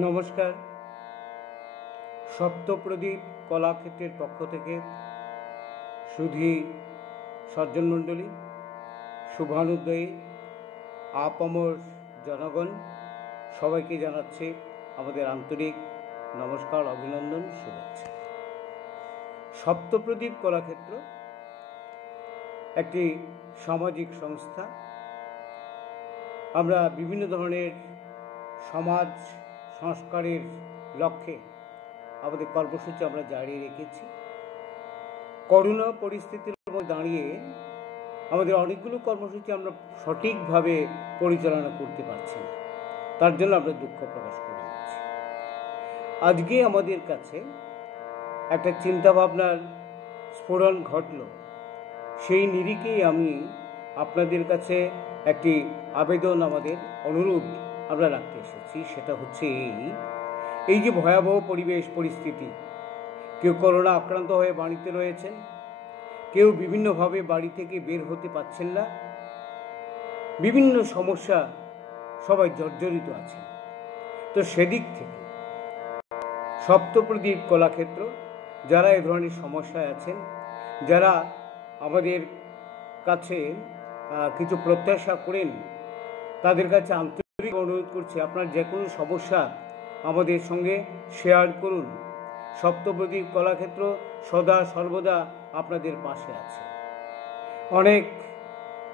নমস্কার। সপ্তপ্রদীপ কলাক্ষেত্রের পক্ষ থেকে সুধী সজ্জন মণ্ডলী, শুভানুদ্দয়ী আপামর জনগণ সবাইকে জানাচ্ছি আমাদের আন্তরিক নমস্কার, অভিনন্দন, শুভেচ্ছা। সপ্তপ্রদীপ কলাক্ষেত্র একটি সামাজিক সংস্থা। আমরা বিভিন্ন ধরনের সমাজ সংস্কারের লক্ষ্যে আমাদের কর্মসূচি আমরা জারি রেখেছি। করোনা পরিস্থিতির উপর দাঁড়িয়ে আমাদের অনেকগুলো কর্মসূচি আমরা সঠিকভাবে পরিচালনা করতে পারছি না, তার জন্য আমরা দুঃখ প্রকাশ করে নিচ্ছি। আজকে আমাদের কাছে একটা চিন্তাভাবনার স্ফুরণ ঘটল, সেই নিরিখেই আমি আপনাদের কাছে একটি আবেদন, আমাদের অনুরোধ আমরা রাখতে এসেছি। সেটা হচ্ছে এই যে ভয়াবহ পরিবেশ পরিস্থিতি, কেউ করোনা আক্রান্ত হয়ে বাড়িতে রয়েছেন, কেউ বিভিন্নভাবে বাড়ি থেকে বের হতে পারছেন না, বিভিন্ন সমস্যা সবাই জর্জরিত আছেন। তো সেদিক থেকে সপ্তপ্রদীপ কলাক্ষেত্র যারা এ ধরনের সমস্যায় আছেন, যারা আমাদের কাছে কিছু প্রত্যাশা করেন, তাদের কাছে আন্তরিক অনুরোধ করছি, আপনার যে কোনো সমস্যা আমাদের সঙ্গে শেয়ার করুন। সপ্তপ্রদীপ কলাক্ষেত্র সদা সর্বদা আপনাদের পাশে আছে। অনেক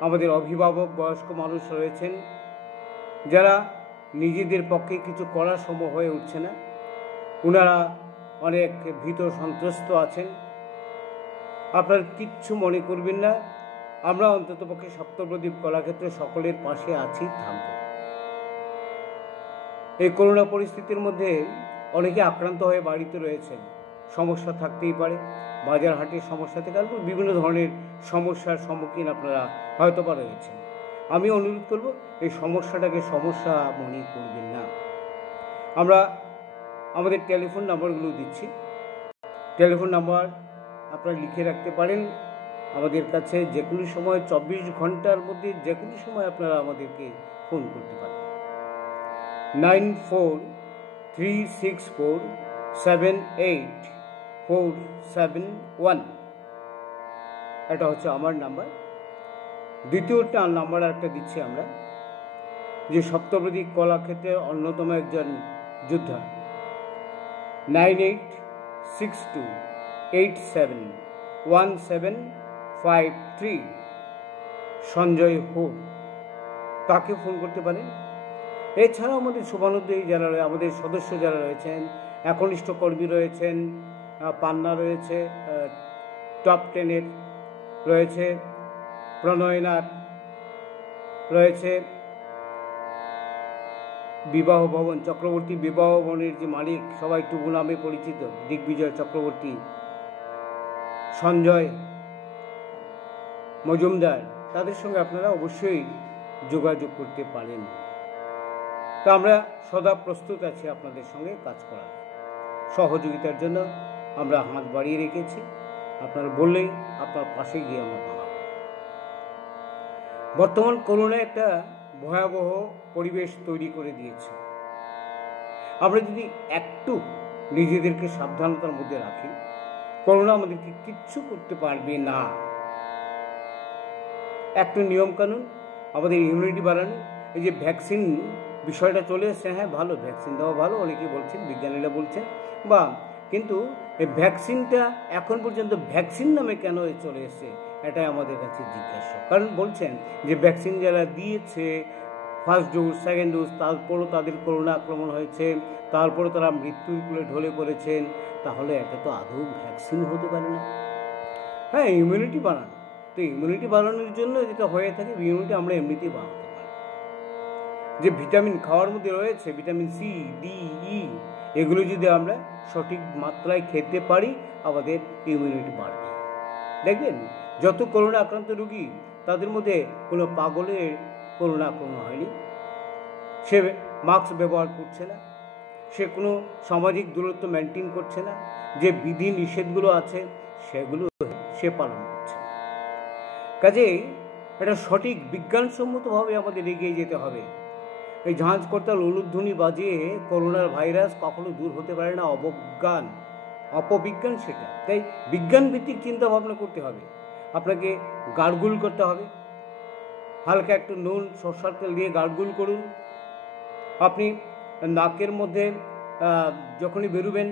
আমাদের অভিভাবক, বয়স্ক মানুষ রয়েছেন যারা নিজেদের পক্ষে কিছু করা সম্ভব হয়ে উঠছে না, ওনারা অনেক ভীত সন্ত্রস্ত আছেন। আপনারা কিচ্ছু মনে করবেন না, আমরা অন্ততপক্ষে সপ্তপ্রদীপ কলাক্ষেত্র সকলের পাশে আছি, থাকব। এই করোনা পরিস্থিতির মধ্যে অনেকে আক্রান্ত হয়ে বাড়িতে রয়েছেন, সমস্যা থাকতেই পারে, বাজার হাটের সমস্যা থেকে আরও বিভিন্ন ধরনের সমস্যার সম্মুখীন আপনারা হয়তো বা রয়েছেন। আমি অনুরোধ করব, এই সমস্যাটাকে সমস্যা মনে করবেন না। আমরা আমাদের টেলিফোন নাম্বারগুলো দিচ্ছি, টেলিফোন নাম্বার আপনারা লিখে রাখতে পারেন। আমাদের কাছে যে কোনো সময় 24 ঘন্টার মধ্যে যে কোনো সময় আপনারা আমাদেরকে ফোন করতে পারেন। 9436478471, এটা হচ্ছে আমার নাম্বার। দ্বিতীয়টা নাম্বার একটা দিচ্ছি আমরা, যে সপ্তপ্রদীপ কলাক্ষেত্রের অন্যতম একজন যোদ্ধা, 9862871753 সঞ্জয় হো, তাকে ফোন করতে পারেন। এছাড়াও আমাদের শুভানুদ্দয়ী যারা আমাদের সদস্য যারা রয়েছেন, একনিষ্ঠ কর্মী রয়েছেন, পান্না রয়েছে, টপ 10-এর রয়েছে, প্রণয়নাথ রয়েছে, বিবাহ ভবন চক্রবর্তী বিবাহ ভবনের যে মালিক সবাই টুকু নামে পরিচিত, দিগ্বিজয় চক্রবর্তী, সঞ্জয় মজুমদার, তাদের সঙ্গে আপনারা অবশ্যই যোগাযোগ করতে পারেন। তা আমরা সদা প্রস্তুত আছি আপনাদের সঙ্গে কাজ করার, সহযোগিতার জন্য আমরা হাত বাড়িয়ে রেখেছি। আপনারা বললেই আপনার পাশে গিয়ে আমরা দাঁড়াব। বর্তমান করোনা একটা ভয়াবহ পরিবেশ তৈরি করে দিয়েছে। আমরা যদি একটু নিজেদেরকে সাবধানতার মধ্যে রাখি, করোনা আমাদেরকে কিচ্ছু করতে পারবে না। একটু নিয়মকানুন, আমাদের ইমিউনিটি বাড়ানো, এই যে ভ্যাকসিন বিষয়টা চলে এসছে, হ্যাঁ ভালো, ভ্যাকসিন দেওয়া ভালো, অনেকেই বলছেন, বিজ্ঞানীরা বলছেন, বা কিন্তু এই ভ্যাকসিনটা এখন পর্যন্ত ভ্যাকসিন নামে কেন চলে এসছে, এটাই আমাদের কাছে জিজ্ঞাসা। কারণ বলছেন যে ভ্যাকসিন যারা দিয়েছে, ফার্স্ট ডোজ, সেকেন্ড ডোজ, তারপরও তাদের করোনা আক্রমণ হয়েছে, তারপরে তারা মৃত্যুর কোলে ঢলে পড়েছেন, তাহলে এটা তো আদৌ ভ্যাকসিন হতে পারে না। হ্যাঁ, ইমিউনিটি বাড়ানো, তো ইমিউনিটি বাড়ানোর জন্য যেটা হয়ে থাকে, ইমিউনিটি আমরা এমনিতেই বাড়াতে পারি। যে ভিটামিন খাওয়ার মধ্যে রয়েছে, ভিটামিন সি, ডি, ই, এগুলো যদি আমরা সঠিক মাত্রায় খেতে পারি, আমাদের ইমিউনিটি বাড়বে। দেখবেন যত করোনা আক্রান্ত রোগী, তাদের মধ্যে কোনো পাগলের করোনা আক্রমণ হয়নি। সে মাস্ক ব্যবহার করছে না, সে কোনো সামাজিক দূরত্ব মেনটেন করছে না, যে বিধি নিষেধগুলো আছে সেগুলো সে পালন করছে। কাজেই এটা সঠিক বিজ্ঞানসম্মতভাবে আমাদের এগিয়ে যেতে হবে। এই ঝাঁঝ করতাল উলুধ্বনি বাজিয়ে করোনার ভাইরাস কখনো দূর হতে পারে না। অপবিজ্ঞান সেটা। তাই বিজ্ঞান ভিত্তিক চিন্তা ভাবনা করতে হবে। আপনাকে গার্গুল করতে হবে, হালকা একটু নুন সরষের তেল দিয়ে গার্গুল করুন। আপনি নাকের মধ্যে যখনই বেরোবেন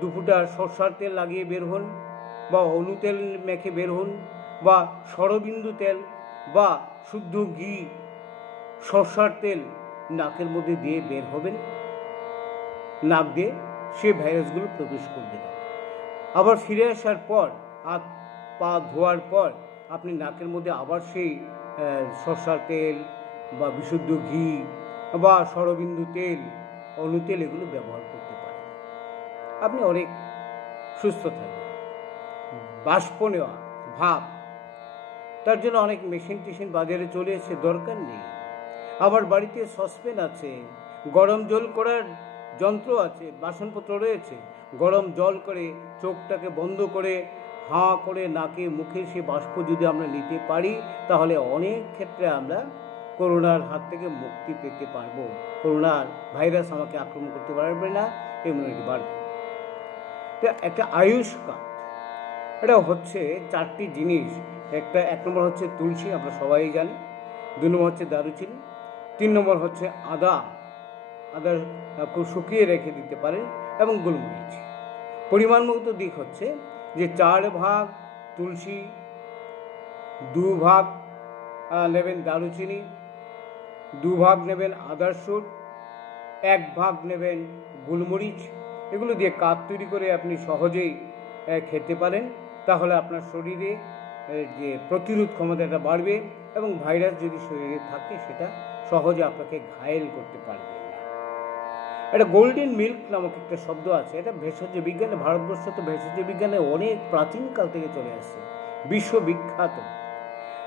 2 ফুটা সরষের তেল লাগিয়ে বের হন, বা অনু তেল মেখে বের হন, বা সরবিন্দু তেল বা শুদ্ধ ঘি সরষের তেল নাকের মধ্যে দিয়ে বের হবেন। নাক দিয়ে সে ভাইরাসগুলো প্রবেশ করবে না। আবার ফিরে আসার পর হাত পা ধোয়ার পর আপনি নাকের মধ্যে আবার সেই সরষের তেল বা বিশুদ্ধ ঘি বা সরবিন্দু তেল, অনু তেল এগুলো ব্যবহার করতে পারেন। আপনি অনেক সুস্থ থাকবেন। বাষ্প নেওয়া, ভাপ, তার জন্য অনেক মেশিন টেশিন বাজারে চলে এসে, দরকার নেই। আমার বাড়িতে সসপ্যান আছে, গরম জল করার যন্ত্র আছে, বাসনপত্র রয়েছে। গরম জল করে চোখটাকে বন্ধ করে হাঁ করে নাকে মুখে সে বাষ্প যদি আমরা নিতে পারি, তাহলে অনেক ক্ষেত্রে আমরা করোনার হাত থেকে মুক্তি পেতে পারবো। করোনার ভাইরাস আমাকে আক্রমণ করতে পারবে না, ইমিউনিটি বাড়বে। একটা আয়ুষ কার্ড, এটা হচ্ছে 4টি জিনিস। এক নম্বর হচ্ছে তুলসী, আমরা সবাই জানি। 2 নম্বর হচ্ছে দারুচিনি। 3 নম্বর হচ্ছে আদা খুব শুকিয়ে রেখে দিতে পারেন, এবং গোলমরিচ। পরিমাণ মতো দিক হচ্ছে যে 4 ভাগ তুলসী, 2 ভাগ নেবেন দারুচিনি, 2 ভাগ নেবেন আদার সুর, 1 ভাগ নেবেন গোলমরিচ। এগুলো দিয়ে কাপ তৈরি করে আপনি সহজেই খেতে পারেন। তাহলে আপনার শরীরে যে প্রতিরোধ ক্ষমতাটা বাড়বে, এবং ভাইরাস যদি শরীরে থাকে সেটা সহজে আপনাকে ঘায়েল করতে পারবে না। একটা গোল্ডেন মিল্ক নামক একটা শব্দ আছে, এটা ভেষজ বিজ্ঞানে, ভারতবর্ষ তো ভেষজ বিজ্ঞানে অনেক প্রাচীনকাল থেকে চলে আসছে, বিশ্ববিখ্যাত।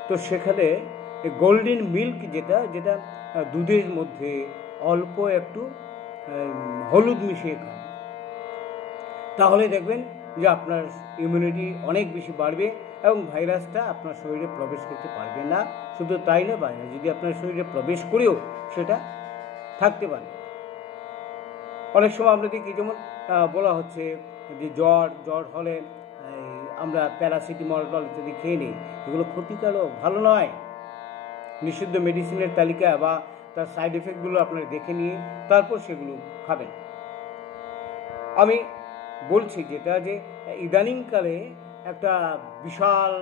তো সেখানে গোল্ডেন মিল্ক যেটা দুধের মধ্যে অল্প একটু হলুদ মিশিয়ে খান, তাহলে দেখবেন যে আপনার ইমিউনিটি অনেক বেশি বাড়বে, এবং ভাইরাসটা আপনার শরীরে প্রবেশ করতে পারবে না। শুধু তাই না, ভাইরাস যদি আপনার শরীরে প্রবেশ করেও সেটা থাকতে পারে। অনেক সময় আমরা দেখি, যেমন বলা হচ্ছে যে জ্বর হলে আমরা প্যারাসিটামল ইত্যাদি খেয়ে নিই, এগুলো ক্ষতিকারক, ভালো নয়। নিষিদ্ধ মেডিসিনের তালিকা বা তার সাইড এফেক্টগুলো আপনারা দেখে নিয়ে তারপর সেগুলো খাবেন। আমি বলছি যেটা, যে ইদানিংকালে একটা বিশাল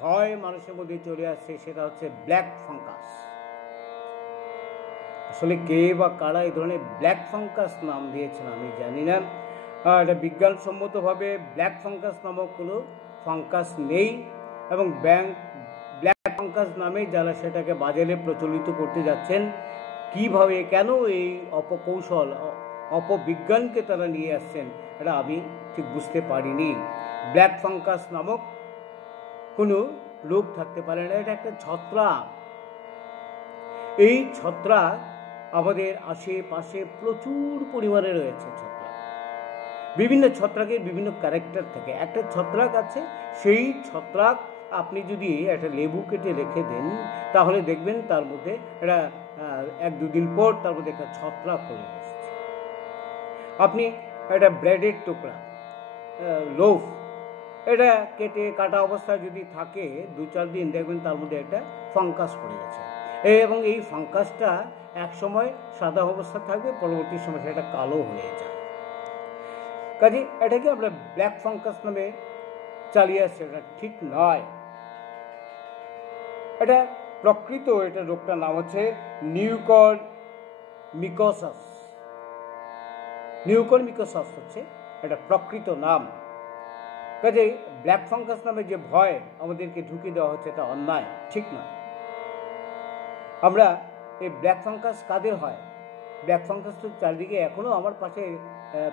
ভয় মানুষের মধ্যে চলে আসছে, সেটা হচ্ছে ব্ল্যাক ফাঙ্গাস। আসলে কে বা কারা এই ধরনের ব্ল্যাক ফাঙ্গাস নাম দিয়েছেন আমি জানি না। এটা বিজ্ঞানসম্মতভাবে ব্ল্যাক ফাঙ্গাস নামক কোনো ফাঙ্গাস নেই, এবং ব্ল্যাক ফাঙ্গাস নামে যারা সেটাকে বাজারে প্রচলিত করতে যাচ্ছেন, কিভাবে কেন এই অপকৌশল অপবিজ্ঞানকে তারা নিয়ে আসছেন, এটা আমি ঠিক বুঝতে পারিনি। ব্ল্যাক ফাঙ্গাস নামক কোনো রোগ থাকতে পারে না, এটা একটা ছত্রাক। এই ছত্রাক আমাদের আশেপাশে প্রচুর পরিমাণে রয়েছে। বিভিন্ন ছত্রাকের বিভিন্ন ক্যারেক্টার থাকে। একটা ছত্রাক আছে, সেই ছত্রাক আপনি যদি একটা লেবু কেটে রেখে দেন, তাহলে দেখবেন তার মধ্যে এটা 1-2 দিন পর তার মধ্যে একটা ছত্রাক চলে এসেছে। আপনি একটা ব্রেডের টুকরা, লোফ, এটা কাটা অবস্থায় যদি থাকে 2-4 দিন, দেখবেন তার মধ্যে একটা ফাঙ্গাস পড়ে গেছে, এবং এই ফাঙ্গাসটা এক সময় সাদা অবস্থা থাকবে, পরবর্তী সময় সেটা কালো হয়ে যায়। কাজে এটাকে আমরা ব্ল্যাক ফাঙ্গাস নামে চালিয়ে আসছে, এটা ঠিক নয়। এটা প্রকৃত এটা রোগটার নাম হচ্ছে নিউকরমিকোসাস। নিউকরমিকোসাস হচ্ছে এটা প্রকৃত নাম। কাজে ব্ল্যাক ফাঙ্গাস নামে যে ভয় আমাদেরকে ঢুকিয়ে দেওয়া হচ্ছে, এটা অন্যায়, ঠিক নয়। আমরা এই ব্ল্যাক ফাঙ্গাস কাদের হয়? ব্ল্যাক ফাঙ্গাস তো চারিদিকে এখনও আমার পাশে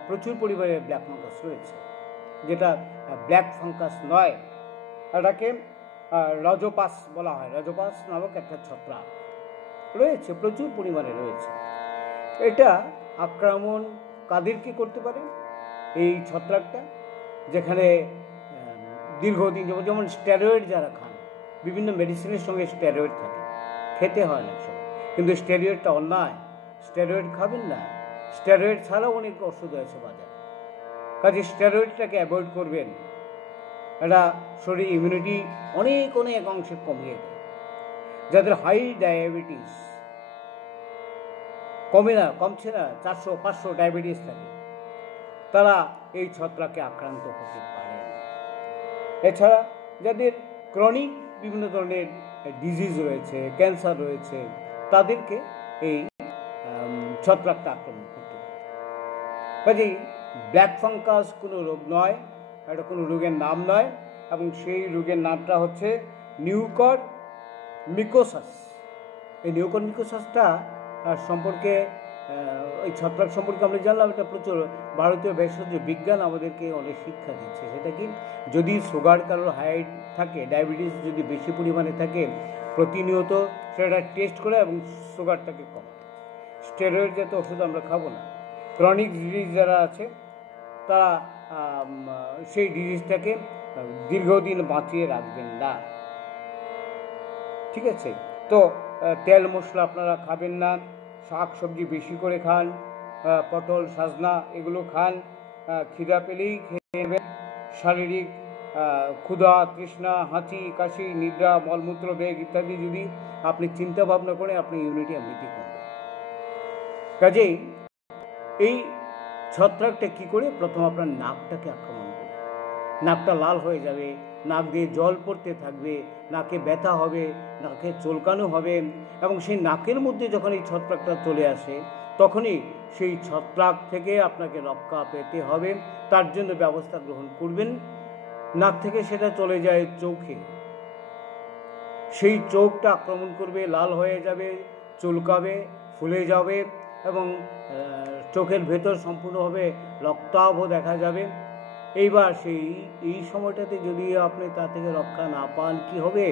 প্রচুর পরিমাণে ব্ল্যাক ফাঙ্গাস রয়েছে, যেটা ব্ল্যাক ফাঙ্গাস নয়। এটাকে রজোপাস বলা হয়। রজোপাস নামক একটা ছত্রাক রয়েছে, প্রচুর পরিমাণে রয়েছে। এটা আক্রমণ কাদেরকে করতে পারে? এই ছত্রাকটা, যেখানে দীর্ঘদিন, যেমন স্টেরয়েড যারা খান, বিভিন্ন মেডিসিনের সঙ্গে স্টেরয়েড থাকে, খেতে হয় না সময়, কিন্তু স্টেরয়েডটা অন্যায়। স্টেরয়েড খাবেন না। স্টেরয়েড ছাড়াও অনেক ওষুধ আছে বাজারে, কাজে স্টেরয়েডটাকে অ্যাভয়েড করবেন। এটা শরীর ইমিউনিটি অনেক অনেক অংশে কমিয়ে দেয়। যাদের হাই ডায়াবেটিস কমছে না 400-500 ডায়াবেটিস থাকে, তারা এই ছত্রাকে আক্রান্ত হতে পারেন। এছাড়া যাদের ক্রনিক বিভিন্ন ধরনের ডিজিজ রয়েছে, ক্যান্সার রয়েছে, তাদেরকে এই ছত্রাকটা আক্রমণ করতে পারে। কাজেই ব্ল্যাক ফাঙ্গাস কোনো রোগ নয়, এটা কোনো রোগের নাম নয়, এবং সেই রোগের নামটা হচ্ছে নিউকরমিকোসাস। এই নিউকরমিকোসাসটা সম্পর্কে, এই ছত্রাক সম্পর্কে আমরা জানলাম, এটা প্রচুর ভারতীয় ভেষজ বিজ্ঞান আমাদেরকে অনেক শিক্ষা দিচ্ছে। সেটা কি, যদি সুগার কারোর হাই থাকে, ডায়াবেটিস যদি বেশি পরিমাণে থাকে, প্রতিনিয়ত সেটা টেস্ট করে এবং সুগারটাকে কমায়। স্টেরয়েড জাতীয় ওষুধ আমরা খাবো না। ক্রনিক ডিজিজ যারা আছে তারা সেই ডিজিজটাকে দীর্ঘদিন বাঁচিয়ে রাখবেন না। ঠিক আছে? তো তেল মশলা আপনারা খাবেন না, শাক সবজি বেশি করে খান, পটল সাজনা এগুলো খান, খিদা পেলেই খেয়ে নেবেন। শারীরিক ক্ষুধা, তৃষ্ণা, হাঁচি, কাশি, নিদ্রা, মলমূত্র বেগ ইত্যাদি যদি আপনি চিন্তা ভাবনা করেন, আপনি ইমিউনিটি এমনিতেই কমবে। কাজেই এই ছত্রাকটা কি করে, প্রথম আপনার নাকটাকে আক্রমণ করে, নাকটা লাল হয়ে যাবে, নাক দিয়ে জল পড়তে থাকবে, নাকে ব্যথা হবে, নাকে চুলকানো হবে, এবং সেই নাকের মধ্যে যখন এই ছত্রাকটা চলে আসে, তখনই সেই ছত্রাক থেকে আপনাকে রক্ষা পেতে হবে। তার জন্য ব্যবস্থা গ্রহণ করবেন। নাক থেকে সেটা চলে যায় চোখে, সেই চোখটা আক্রমণ করবে, লাল হয়ে যাবে, চুলকাবে, ফুলে যাবে, এবং চোখের ভেতর সম্পূর্ণভাবে রক্তাভ দেখা যাবে। এইবার এই সময়টাতে যদি আপনি তা থেকে রক্ষা না পান, কি হবে?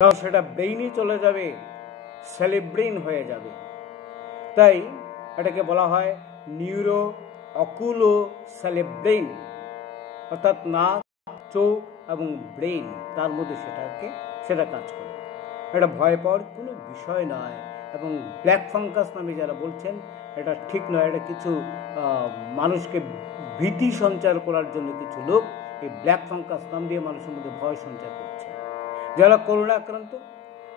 তাও সেটা ব্রেইনে চলে যাবে, সেলিব্রেইন হয়ে যাবে। তাই এটাকে বলা হয় নিউরো অকুলো সেলিব্রেইন, অর্থাৎ নাক, চোখ এবং ব্রেইন, তার মধ্যে সেটা কাজ করে। এটা ভয় পাওয়ার কোনো বিষয় নয়। এবং ব্ল্যাক ফাঙ্গাস নামে যারা বলছেন, এটা ঠিক নয়। এটা কিছু মানুষকে ভীতি সঞ্চার করার জন্য কিছু লোক এই ব্ল্যাক ফাঙ্গাস নাম দিয়ে মানুষের মধ্যে ভয় সঞ্চার করছে। যারা করোনা আক্রান্ত,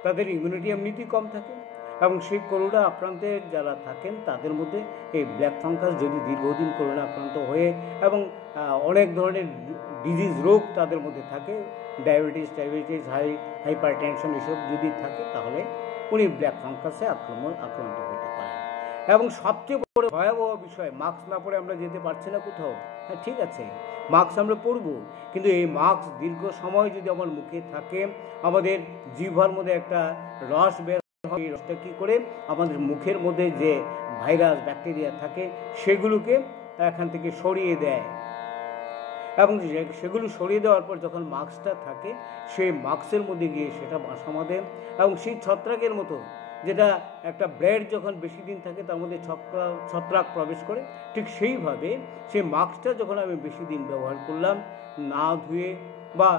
তাদের ইমিউনিটি এমনিতেই কম থাকে, এবং সেই করোনা আক্রান্তের যারা থাকেন তাদের মধ্যে এই ব্ল্যাক ফাঙ্গাস যদি দীর্ঘদিন করোনা আক্রান্ত হয়ে এবং অনেক ধরনের ডিজিজ রোগ তাদের মধ্যে থাকে, ডায়াবেটিস, হাইপার টেনশন এসব যদি থাকে, তাহলে উনি ব্ল্যাক ফাঙ্গাসে আক্রান্ত হতে পারেন। এবং সবচেয়ে বড় ভয়াবহ বিষয়, মাস্ক না পরে আমরা যেতে পারছি না কোথাও। হ্যাঁ, ঠিক আছে, মাস্ক আমরা পরবো, কিন্তু এই মাস্ক দীর্ঘ সময় যদি আমার মুখে থাকে, আমাদের জিহ্বার মধ্যে একটা রস বের হয়, এই রসটা কী করে আমাদের মুখের মধ্যে যে ভাইরাস, ব্যাকটেরিয়া থাকে, সেগুলোকে এখান থেকে সরিয়ে দেয়। এবং সেগুলো সরিয়ে দেওয়ার পর যখন মাস্কটা থাকে, সেই মাস্কের মধ্যে গিয়ে সেটা বাসা বাঁধে, এবং সেই ছত্রাকের মতো, যেটা একটা ব্রেড যখন বেশি দিন থাকে তার মধ্যে ছত্রাক প্রবেশ করে, ঠিক সেইভাবে সেই মাস্কটা যখন আমি বেশি দিন ব্যবহার করলাম, না ধুয়ে বা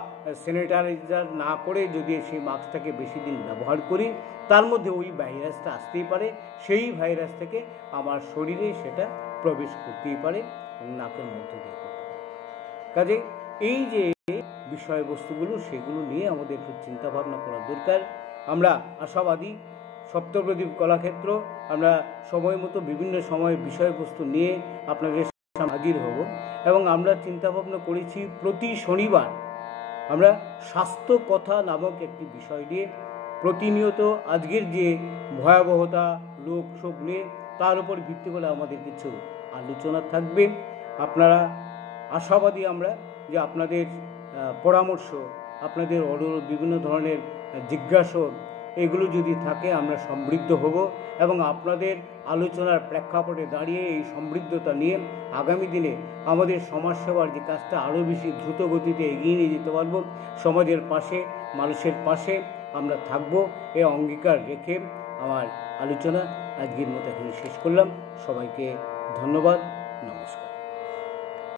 স্যানিটাইজার না করে যদি সেই মাস্কটাকে বেশি দিন ব্যবহার করি, তার মধ্যে ওই ভাইরাসটা আসতেই পারে। সেই ভাইরাস থেকে আমার শরীরে সেটা প্রবেশ করতেই পারে, নাকের মধ্যে দিয়ে করতে পারে। কাজে এই যে বিষয়বস্তুগুলো, সেগুলো নিয়ে আমাদের একটু চিন্তাভাবনা করা দরকার। আমরা আশাবাদী, সপ্তপ্রদীপ কলাক্ষেত্র আমরা সময় মতো বিভিন্ন সময় বিষয়বস্তু নিয়ে আপনাদের সামনে হাজির হব, এবং আমরা চিন্তাভাবনা করেছি প্রতি শনিবার আমরা স্বাস্থ্য কথা নামক একটি বিষয় নিয়ে প্রতিনিয়ত আজকের যে ভয়াবহতা, রোগ শোক নিয়ে, তার উপর ভিত্তি করে আমাদের কিছু আলোচনা থাকবে। আপনারা আশাবাদী আমরা যে আপনাদের পরামর্শ, আপনাদের বিভিন্ন ধরনের জিজ্ঞাসা, এগুলো যদি থাকে আমরা সমৃদ্ধ হব, এবং আপনাদের আলোচনার প্রেক্ষাপটে দাঁড়িয়ে এই সমৃদ্ধতা নিয়ে আগামী দিনে আমাদের সমাজসেবার যে কাজটা আরও বেশি দ্রুত গতিতে এগিয়ে নিয়ে যেতে পারব। সমাজের পাশে, মানুষের পাশে আমরা থাকব, এই অঙ্গীকার রেখে আমার আলোচনা আজকের মতো এখানে শেষ করলাম। সবাইকে ধন্যবাদ, নমস্কার।